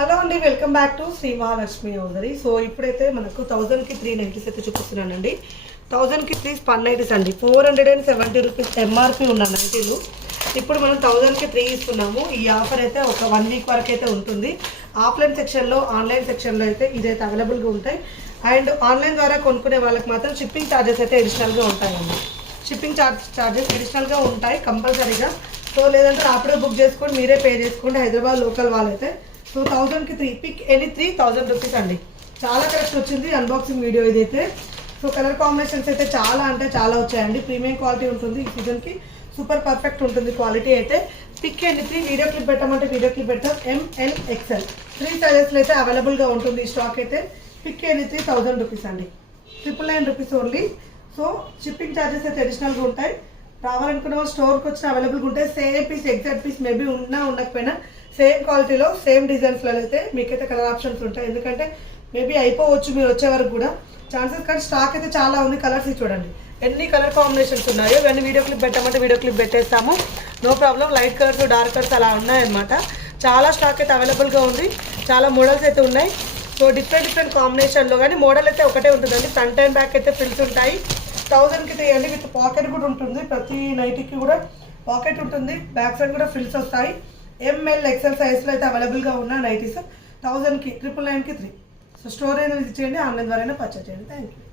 Hello అండి, welcome back to Shri Mahalakshmi hosiery. So ఇప్పుడైతే మనకు 1000కి 3 నైటీస్ అయితే చూపిస్తున్నానండి. 1000కి 3 స్పన్ నైటీస్ అండి. 470 రూపీస్ ఎంఆర్పి ఉన్న నైటీలు ఇప్పుడు మనం 1000కి 3 ఇస్తున్నాము. ఈ ఆఫర్ అయితే ఒక 1 వీక్ వరకు అయితే ఉంటుంది. ఆఫ్లైన్ సెక్షన్లో, ఆన్లైన్ సెక్షన్లో అయితే ఇదైతే అవైలబుల్గా ఉంటాయి. అండ్ ఆన్లైన్ ద్వారా కొనుక్కునే వాళ్ళకి మాత్రం షిప్పింగ్ ఛార్జెస్ అయితే అడిషనల్గా ఉంటాయండి. షిప్పింగ్ ఛార్జెస్ అడిషనల్గా ఉంటాయి కంపల్సరీగా. సో లేదంటే అప్పుడే బుక్ చేసుకొని మీరే పే చేసుకోండి. హైదరాబాద్ లోకల్ వాళ్ళైతే. సో 1000కి 3 పిక్ ఎనీ 3000 రూపీస్ అండి. చాలా కరెక్ట్ వచ్చింది అన్బాక్సింగ్ వీడియో ఇదైతే. సో కలర్ కాంబినేషన్స్ అయితే చాలా అంటే చాలా వచ్చాయండి. ప్రీమియం క్వాలిటీ ఉంటుంది. ఈ సీజన్కి సూపర్ పర్ఫెక్ట్ ఉంటుంది క్వాలిటీ అయితే. పిక్ ఎనీ 3 వీడియో క్లిప్ పెట్టమంటే వీడియో క్లిప్ పెట్టాం. ML XL 3 సైజెస్లో అయితే అవైలబుల్గా ఉంటుంది ఈ స్టాక్ అయితే. పిక్ ఎనీ 3000 రూపీస్ అండి. 999 rupees only. So shipping charges అయితే అడిషనల్గా ఉంటాయి. రావాలనుకున్న వాళ్ళు స్టోర్కి వచ్చిన అవైలబుల్గా ఉంటాయి. Same piece exact piece maybe ఉండకపోయినా సేమ్ క్వాలిటీలో సేమ్ డిజైన్స్లో అయితే మీకైతే కలర్ ఆప్షన్స్ ఉంటాయి. ఎందుకంటే మేబీ అయిపోవచ్చు మీరు వచ్చే వరకు కూడా ఛాన్సెస్, కానీ స్టాక్ అయితే చాలా ఉంది. కలర్స్ చూడండి ఎన్ని కలర్ కాంబినేషన్స్ ఉన్నాయో. ఇవన్నీ వీడియో క్లిప్ పెట్టమంటే వీడియో క్లిప్ పెట్టేస్తాము, no problem. Light colours, dark colours అలా ఉన్నాయన్నమాట. చాలా స్టాక్ అయితే అవైలబుల్గా ఉంది. చాలా మోడల్స్ అయితే ఉన్నాయి. సో డిఫరెంట్ కాంబినేషన్లో, కానీ మోడల్ అయితే ఒకటే ఉంటుందండి. ఫ్రంట్ అండ్ బ్యాక్ అయితే ఫ్రిల్స్ ఉంటాయి. 1000కి 3 అండి. విత్ పాకెట్ కూడా ఉంటుంది. ప్రతి నైటీకి కూడా పాకెట్ ఉంటుంది. బ్యాక్ సైడ్ కూడా ఫ్రిల్స్ వస్తాయి. ML XL సైజ్లో అయితే అవైలబుల్గా ఉన్న నైటీస్ 1000కి 999కి 3. సో స్టోర్ అయినా విజిట్ చేయండి, ఆన్లైన్ ద్వారా పర్చేజ్ చేయండి. Thank you.